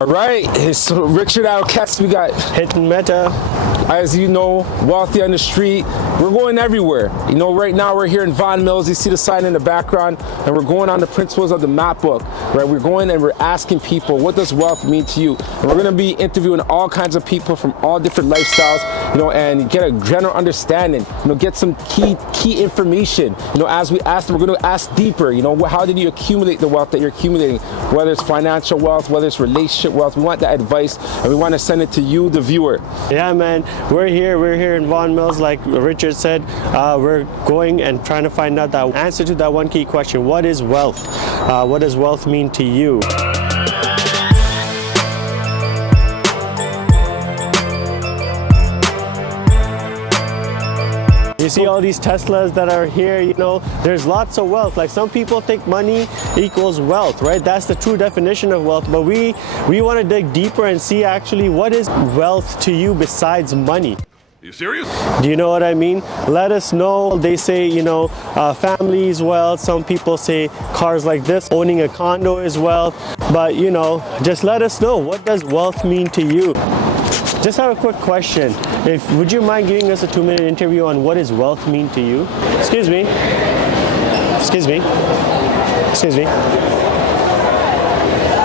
All right, it's Richard Alcatz. We got Hitting Meta. As you know, Wealthy on the Street. We're going everywhere. You know, right now we're here in Vaughan Mills. You see the sign in the background, and we're going on the principles of the map book. Right, we're going and we're asking people, what does wealth mean to you? And we're going to be interviewing all kinds of people from all different lifestyles, you know, and get a general understanding. You know, get some key information. You know, as we ask them, we're going to ask deeper. You know, how did you accumulate the wealth that you're accumulating? Whether it's financial wealth, whether it's relationship wealth, we want that advice, and we want to send it to you, the viewer. Yeah, man. We're here in Vaughan Mills, like Richard said. We're going and trying to find out the answer to that one key question. What is wealth? What does wealth mean to you? You see all these Teslas that are here, you know, there's lots of wealth. Like some people think money equals wealth, right? That's the true definition of wealth. But we want to dig deeper and see actually what is wealth to you besides money. Are you serious? Do you know what I mean? Let us know. They say, you know, family is wealth. Some people say cars like this, owning a condo is wealth. But, you know, just let us know. What does wealth mean to you? Just have a quick question. Would you mind giving us a 2-minute interview on what does wealth mean to you? Excuse me. Excuse me. Excuse me.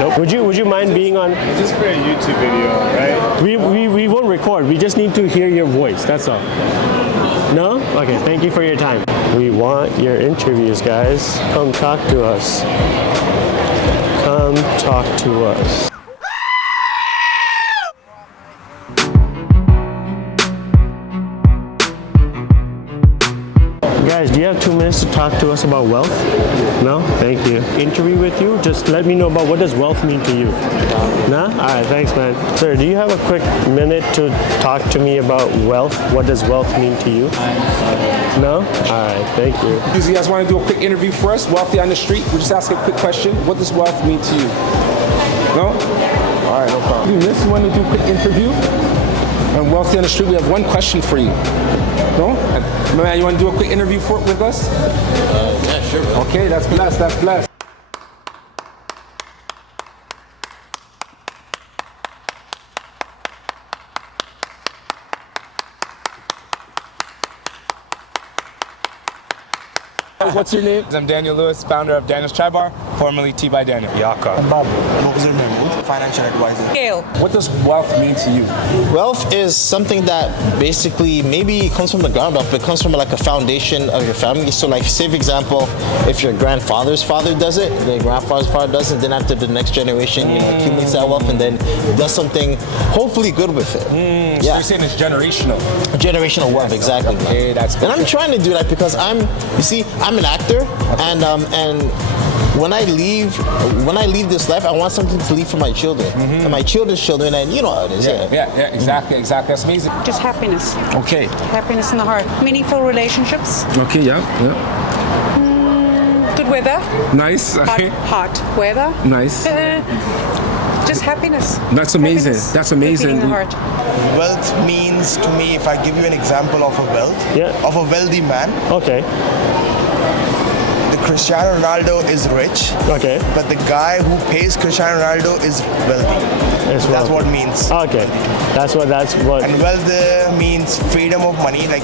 Nope. Would you mind being on? Just for a YouTube video, right? We won't record. We just need to hear your voice. That's all. No? Okay. Thank you for your time. We want your interviews, guys. Come talk to us. Come talk to us. Guys, do you have 2 minutes to talk to us about wealth? No? Thank you. Interview with you? Just let me know about what does wealth mean to you. No? Alright, thanks man. Sir, do you have a quick minute to talk to me about wealth? What does wealth mean to you? No? Alright, thank you. You guys want to do a quick interview for us? Wealthy on the Street. We're just asking a quick question. What does wealth mean to you? No? Alright, no problem. You want to do a quick interview? On Wealthy on the Street, we have one question for you. No? My man, you want to do a quick interview with us? Yeah, sure. Okay, that's blessed, that's blessed. What's your name? I'm Daniel Lewis, founder of Daniel's Chai Bar, formerly Tea by Daniel. Yaka. Financial advisor. Gail. What does wealth mean to you? Wealth is something that basically maybe comes from the ground up. It comes from like a foundation of your family. So like, say for example, if your grandfather's father does it, the grandfather's father does it, then after the next generation, you know, accumulates that wealth and then does something hopefully good with it. So you're saying it's generational? Generational wealth, exactly. Okay, that's good. And I'm trying to do that because I'm an actor, and when I leave this life, I want something to leave for my children and my children's children, and you know how it is. Yeah, exactly. That's amazing. Just happiness. Okay. Happiness in the heart. Meaningful relationships. Okay, yeah. Good weather. Nice. Okay. Hot weather. Nice. Just happiness. That's amazing. Happiness. That's amazing. In the heart. Wealth means to me, if I give you an example of a wealthy man. Okay. Cristiano Ronaldo is rich, Okay. but the guy who pays Cristiano Ronaldo is wealthy. That's what it means. Okay. That's what. And wealth means freedom of money. Like,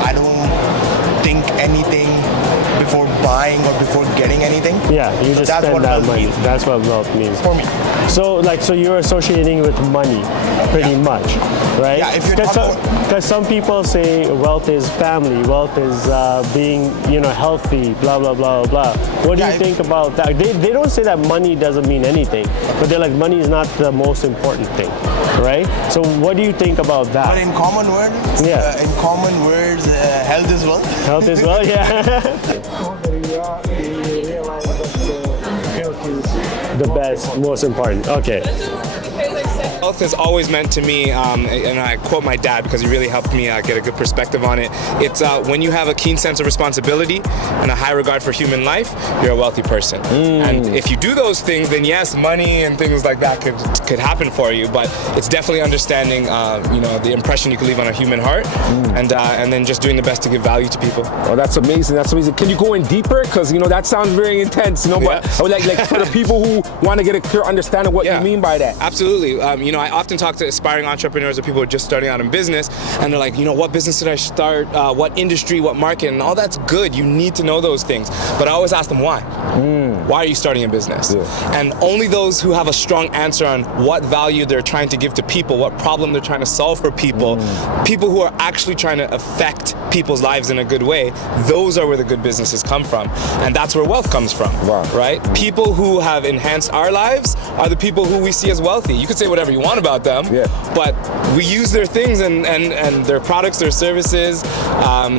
I don't think anything before buying or before getting anything. Yeah, you just That's spend what that wealth money. means. That's what wealth means. For me. So you're associating with money, pretty much, right? Yeah, if you're Because some people say wealth is family, wealth is being, you know, healthy, blah blah blah blah. What do you think about that? They don't say that money doesn't mean anything, but they're like money is not the most important thing, right? So what do you think about that? But in common words, health is wealth. Health is wealth, yeah. The best, most important. Okay. wealth has always meant to me, and I quote my dad because he really helped me get a good perspective on it. It's when you have a keen sense of responsibility and a high regard for human life, you're a wealthy person. And if you do those things, then yes, money and things like that could happen for you. But it's definitely understanding, the impression you can leave on a human heart, and then just doing the best to give value to people. Oh, that's amazing. That's amazing. Can you go in deeper? Because that sounds very intense. But I would like for the people who want to get a clear understanding of what you mean by that. Absolutely. I often talk to aspiring entrepreneurs or people who are just starting out in business, and they're like, what business did I start? What industry? What market? And all that's good. You need to know those things. But I always ask them why. Why are you starting a business? And only those who have a strong answer on what value they're trying to give to people, what problem they're trying to solve for people, people who are actually trying to affect people's lives in a good way, those are where the good businesses come from. And that's where wealth comes from, right? People who have enhanced our lives are the people who we see as wealthy. You could say whatever you want about them, but we use their things and their products, their services,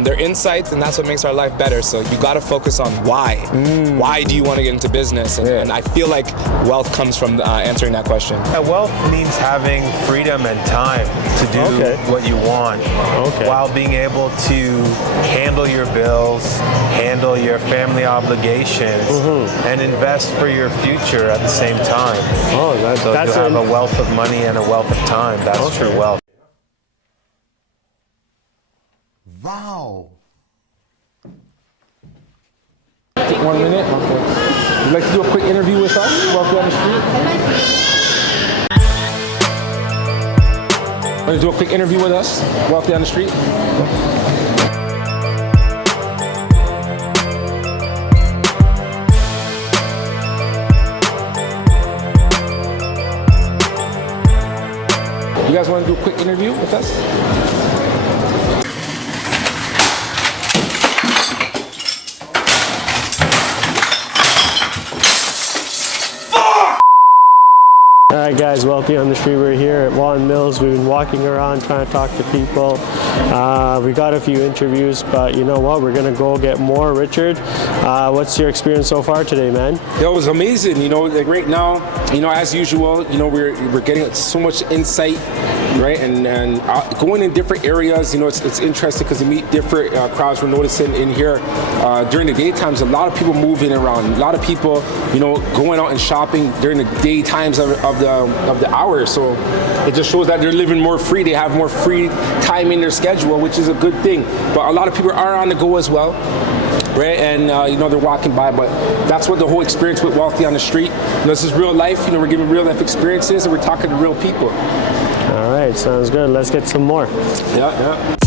their insights, and that's what makes our life better. So you got to focus on why. Why do you want to get into business? And I feel like wealth comes from answering that question. Wealth means having freedom and time to do what you want, while being able to handle your bills, handle your family obligations, and invest for your future at the same time. So you have a wealth of money and a wealth of time. That's true wealth. Wow. Take 1 minute. Would you like to do a quick interview with us? Wealthy on the Street? Want to do a quick interview with us? Wealthy on the Street? You guys want to do a quick interview with us? Alright guys, Wealthy on the Street. We're here at Vaughan Mills. We've been walking around trying to talk to people. We got a few interviews, but you know what? We're going to go get more. Richard, what's your experience so far today, man? It was amazing. Like right now, as usual, we're getting so much insight, right? And going in different areas, it's interesting because you meet different crowds. We're noticing in here during the daytimes, a lot of people moving around. A lot of people, going out and shopping during the daytimes of the hours. So it just shows that they're living more free. They have more free time in their schedule, which is a good thing. But a lot of people are on the go as well, right? And they're walking by. But that's what the whole experience with Wealthy on the Street. This is real life. We're giving real life experiences, and we're talking to real people. All right, sounds good. Let's get some more. Yeah.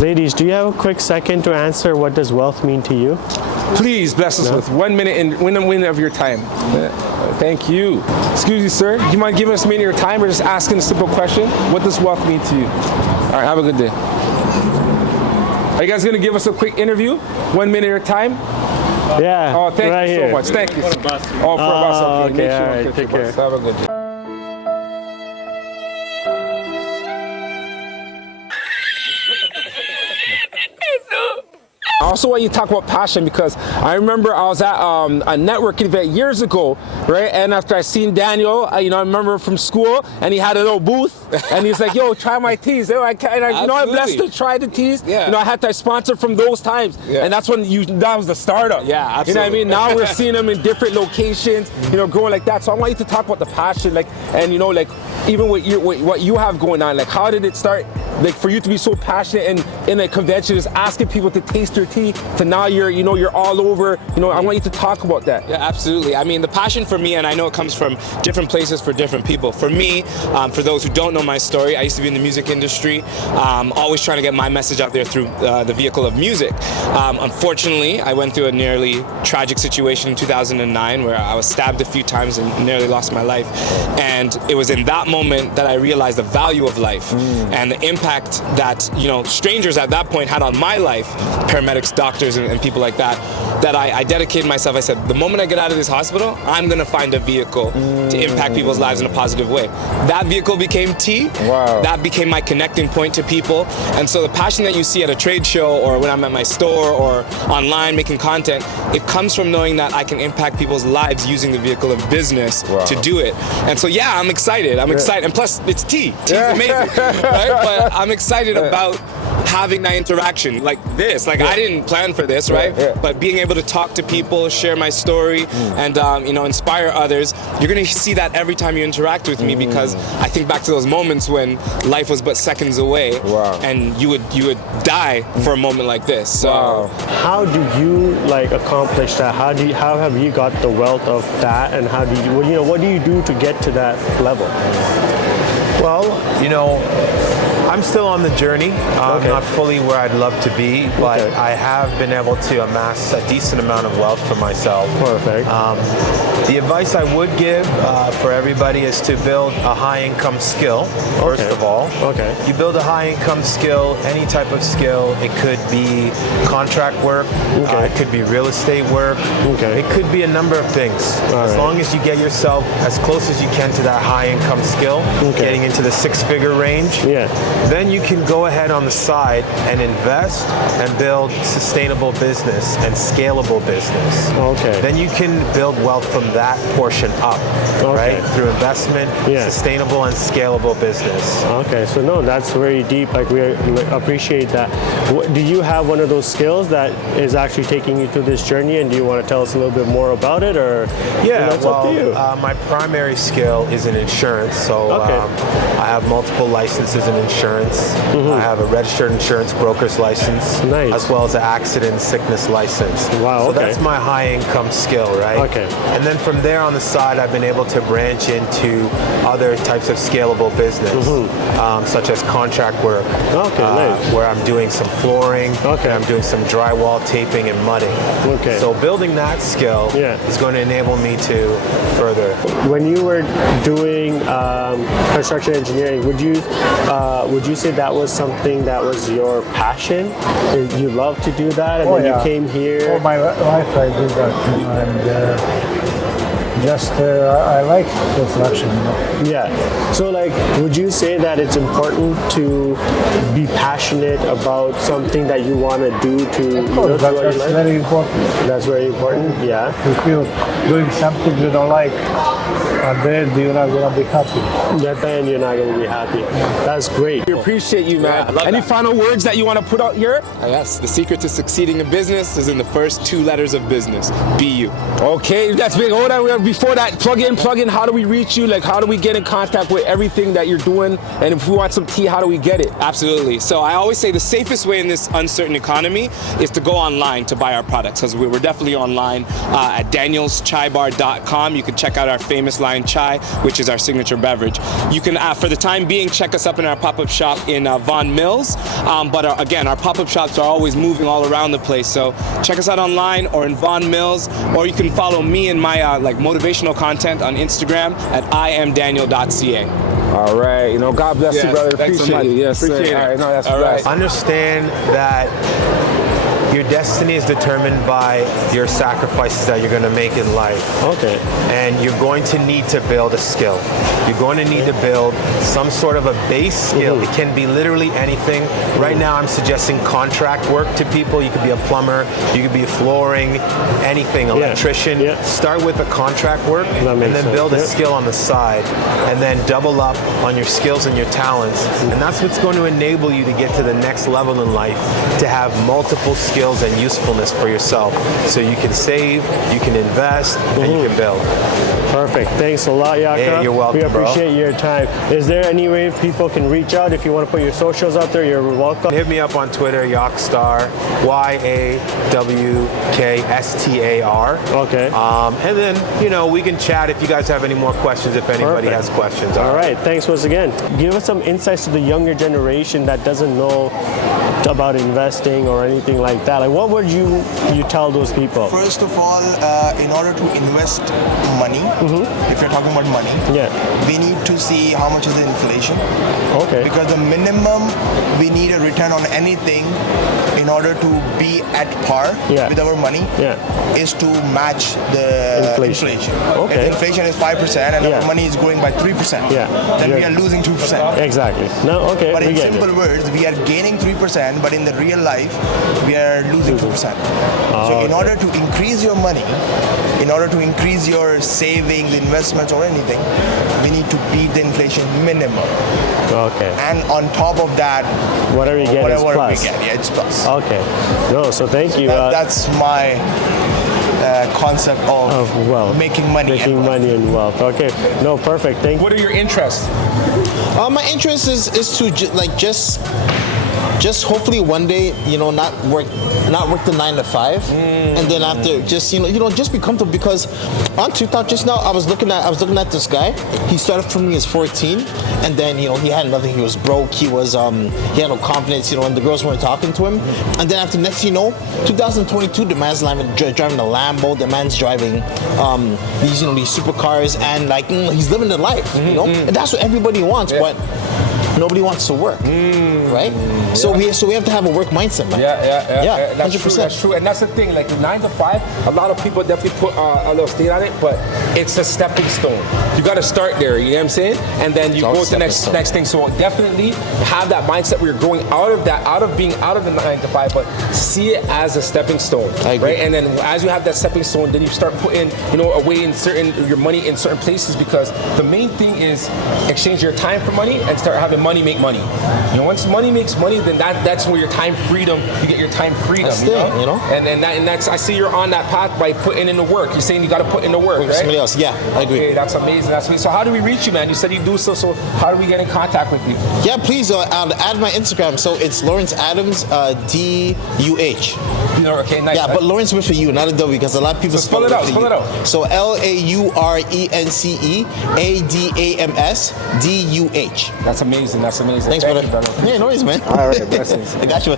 Ladies, do you have a quick second to answer what does wealth mean to you? Please bless us with 1 minute and 1 minute of your time. Thank you. Excuse me, sir. Do you mind giving us a minute of your time? We're just asking a simple question. What does wealth mean to you? All right, have a good day. Are you guys going to give us a quick interview? 1 minute of your time? Yeah. Oh, thank right you here. so much. Thank you. For a bus. Oh, for a bus. Okay. All right. Take care. Have a good day. I also want you to talk about passion, because I remember I was at a networking event years ago, right? And after I seen Daniel, I remember from school, and he had a little booth, and he's like, "Yo, try my teas." I'm blessed to try the teas. Yeah. I had to sponsor from those times, and that's when that was the startup. Yeah, absolutely. You know what I mean? Now we're seeing them in different locations, growing like that. So I want you to talk about the passion, even what you have going on. Like, how did it start? Like, for you to be so passionate and in a convention, just asking people to taste your tea, to now you're all over. I want you to talk about that. Yeah, absolutely. I mean, the passion for me, and I know it comes from different places for different people. For me, for those who don't know my story, I used to be in the music industry, always trying to get my message out there through the vehicle of music. Unfortunately, I went through a nearly tragic situation in 2009 where I was stabbed a few times and nearly lost my life. And it was in that moment that I realized the value of life and the impact impact that, you know, strangers at that point had on my life, paramedics, doctors, and people like that, that I dedicated myself. I said, the moment I get out of this hospital, I'm gonna find a vehicle to impact people's lives in a positive way. That vehicle became tea. Wow. That became my connecting point to people. And so the passion that you see at a trade show or when I'm at my store or online making content, it comes from knowing that I can impact people's lives using the vehicle of business to do it. And so yeah, I'm excited. I'm excited. And plus, it's tea. Tea's amazing, right? But I'm excited about having that interaction like this. Like I didn't plan for this, right? But being able to talk to people, share my story, and you know, inspire others. You're gonna see that every time you interact with me, because I think back to those moments when life was but seconds away, and you would die for a moment like this. So how do you like accomplish that? How have you got the wealth of that, and how do you, what do you do to get to that level? Well, you know, I'm still on the journey. I'm not fully where I'd love to be, but I have been able to amass a decent amount of wealth for myself. Perfect. The advice I would give for everybody is to build a high-income skill, first of all. You build a high-income skill, any type of skill. It could be contract work. It could be real estate work. It could be a number of things. As long as you get yourself as close as you can to that high-income skill, getting into the six-figure range, then you can go ahead on the side and invest and build sustainable business and scalable business. Then you can build wealth from that portion up, right? Through investment, sustainable and scalable business. So no, that's very deep. Like we appreciate that. Do you have one of those skills that is actually taking you through this journey, and do you want to tell us a little bit more about it, or? That's up to you. My primary skill is in insurance, so I have multiple licenses in insurance. I have a registered insurance broker's license, as well as an accident and sickness license. So that's my high income skill, right? And then from there on the side, I've been able to branch into other types of scalable business, such as contract work, where I'm doing some flooring, and I'm doing some drywall taping and mudding. So building that skill is going to enable me to further. When you were doing construction engineering, would you say that was something that was your passion? Did you love to do that, and then you came here? All my life I did that, and I like construction. So like, would you say that it's important to be passionate about something that you want to do to? That's very important. That's very important. If you're doing something you don't like, at the end you're not going to be happy. At the end you're not going to be happy. That's great. We appreciate you, man. Any final words that you want to put out here? Yes, the secret to succeeding in business is in the first two letters of business. Be you. Okay, that's big. Hold on, before that, plug in, how do we reach you? Like, how do we get in contact with everything that you're doing? And if we want some tea, how do we get it? Absolutely. So I always say the safest way in this uncertain economy is to go online to buy our products, because we're definitely online at danielschaibar.com. You can check out our famous line chai, which is our signature beverage. You can, for the time being, check us up in our pop-up shop in Vaughan Mills. But again, our pop-up shops are always moving all around the place. So check us out online or in Vaughan Mills, or you can follow me in my like motivational content on Instagram at iamdaniel.ca. All right, God bless you, brother. Appreciate you. Yes, appreciate it. All right, no, that's all right. Understand that your destiny is determined by your sacrifices that you're going to make in life. And you're going to need to build a skill. You're going to need to build some sort of a base skill. It can be literally anything. Right now I'm suggesting contract work to people. You could be a plumber, you could be flooring, anything, electrician. Start with the contract work and then build a skill on the side, and then double up on your skills and your talents. And that's what's going to enable you to get to the next level in life, to have multiple skills and usefulness for yourself, so you can save, you can invest, and you can build. Perfect. Thanks a lot, Yaka. Hey, you're welcome, We appreciate your time. Is there any way people can reach out? If you want to put your socials out there, you're welcome. Hit me up on Twitter, Yakstar, YAWKSTAR. And then, we can chat if you guys have any more questions, if anybody has questions. All right. Thanks once again. Give us some insights to the younger generation that doesn't know about investing or anything like that, like what would you tell those people? First of all, in order to invest money, if you're talking about money, we need to see how much is the inflation. Okay. Because the minimum we need a return on anything in order to be at par with our money is to match the inflation. Okay. If the inflation is 5% and our money is growing by 3%, then we are losing 2%. Exactly. No, okay. But in simple words, we are gaining 3%, but in the real life, we are losing 2%. So in order to increase your money, in order to increase your savings, investments, or anything, we need to beat the inflation minimum. Okay. And on top of that, whatever you get is plus. It's plus. Okay. No, so thank you. That's my concept of wealth. Making money. Making money and wealth. Okay. No, perfect. Thank you. What are your interests? My interest is to just hopefully one day, not work the 9 to 5, and then after just just be comfortable. Because on TikTok just now, I was looking at this guy. He started from me as 14, and then he had nothing. He was broke. He had no confidence. And the girls weren't talking to him. And then after next, 2022, the man's driving a Lambo. The man's driving these supercars, and he's living the life. And that's what everybody wants, but nobody wants to work, right? So we have to have a work mindset, man. Yeah. That's 100%. true. That's true. And that's the thing. Like 9 to 5, a lot of people definitely put a little state on it, but it's a stepping stone. You got to start there. You know what I'm saying? And then you go to the next thing. So definitely have that mindset where you're growing out of that, being out of the 9 to 5, but see it as a stepping stone, right? And then as you have that stepping stone, then you start putting away in your money in certain places, because the main thing is exchange your time for money and start having money make money. Once money makes money, then that's where your time freedom. You get your time freedom. That's And that's I see you're on that path by putting in the work. You're saying you got to put in the work, right? Somebody else, I agree. Okay, that's amazing. So how do we reach you, man? You said you do so. So how do we get in contact with you? Yeah, please add my Instagram. So it's Lawrence Adams DUH. Okay, nice. Yeah, but Lawrence with a U, not a W, because a lot of people spell it out. Spell it out. So LAURENCE ADAMS DUH. That's amazing. Thanks, Thank you, brother. Yeah, no worries, man. All right, blessings. I got you.